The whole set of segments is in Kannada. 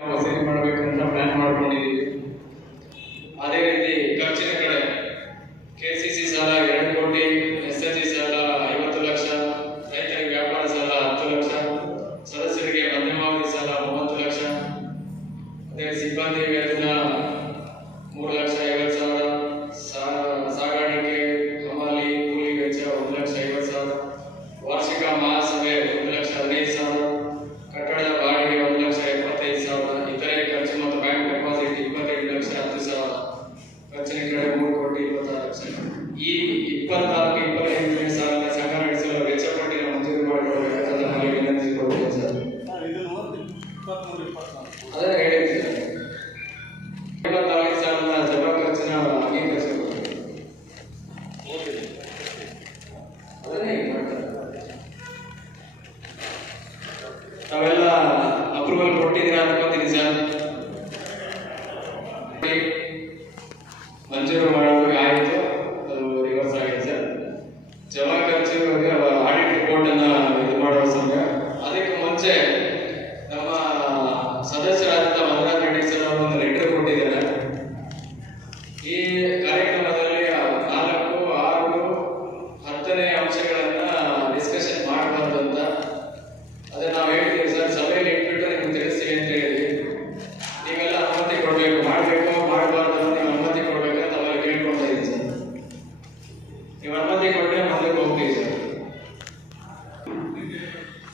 ವಸತಿ ಮಾಡಬೇಕಂತ ಪ್ಲಾನ್ ಮಾಡ್ಕೊಂಡಿದ್ದೀವಿ ಅದೇ ರೀತಿ ಖರ್ಚಿನ ಕಡೆ ಕೆ ಸಿ ಸಿ ಸಾಲ ಎರಡು ಕೋಟಿ. ನಾವೆಲ್ಲ ಅಪ್ರೂವಲ್ ಕೊಟ್ಟಿದ್ದೀರಾ ಅನ್ಕೋತೀನಿ ಸರ್? ಮಂಜೂರು ಮಾಡೋಣ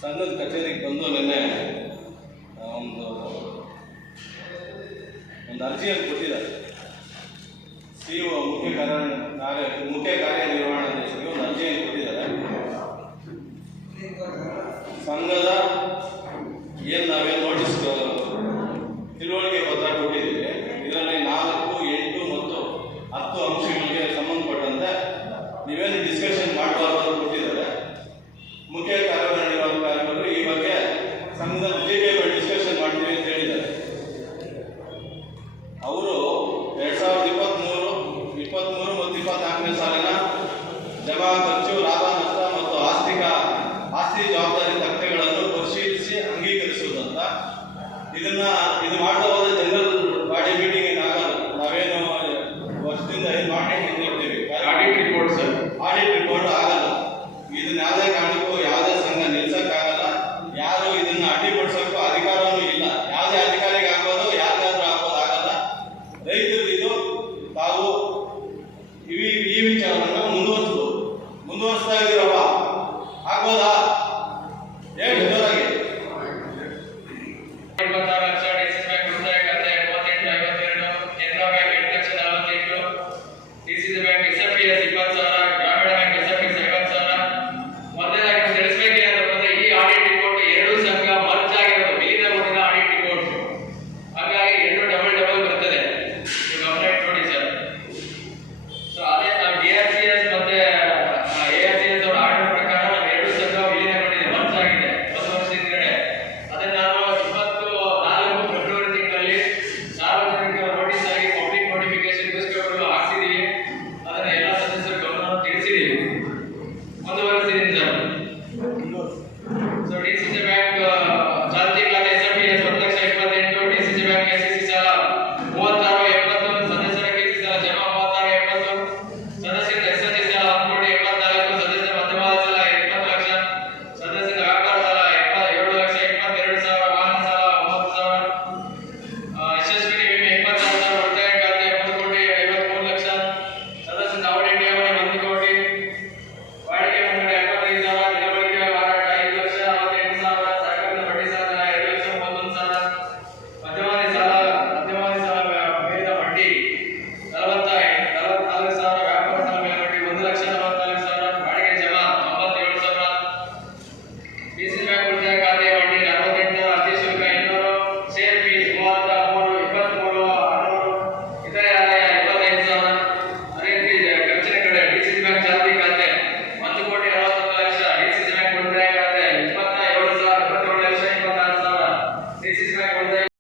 ಸಂಘದ ಕಚೇರಿಗೆ ಬಂದು ನಿನ್ನೆ ಒಂದು ಒಂದು ಅರ್ಜಿಯನ್ನು ಕೊಟ್ಟಿದ್ದಾರೆ. ಸಿ ಒ ಮುಖ್ಯ ಕಾರ್ಯ ಕಾರ್ಯ ಮುಖ್ಯ ಕಾರ್ಯನಿರ್ವಹಣಾಧಿಕಾರಿಗೆ ಒಂದು ಅರ್ಜಿಯನ್ನು ಕೊಟ್ಟಿದ್ದಾರೆ. ಸಂಘದ ಏನು ನಾವೇನು ನೋಟಿಸ್ ತಿಳುವಳಿಕೆ ಪತ್ರ ಕೊಟ್ಟಿದ್ದೀವಿ. ಇದರಲ್ಲಿ ನಾಲ್ಕು, ಎಂಟು ಮತ್ತು ಹತ್ತು ಅಂಶಗಳಿಗೆ ಸಂಬಂಧಪಟ್ಟಂತೆ ನೀವೇನು ಮಾಡಿದ್ವಿ ಅಂತ ಹೇಳಿದ್ದಾರೆ? ಅವರು ಎರಡ್ ಸಾವಿರದ ಇಪ್ಪತ್ತ್ ಮೂರು ಇಪ್ಪತ್ತ್ ಮೂರು ಮತ್ತು ಇಪ್ಪತ್ನಾಲ್ಕನೇ ಸಾಲಿನ ಜವಾಬ್ದಾರಿ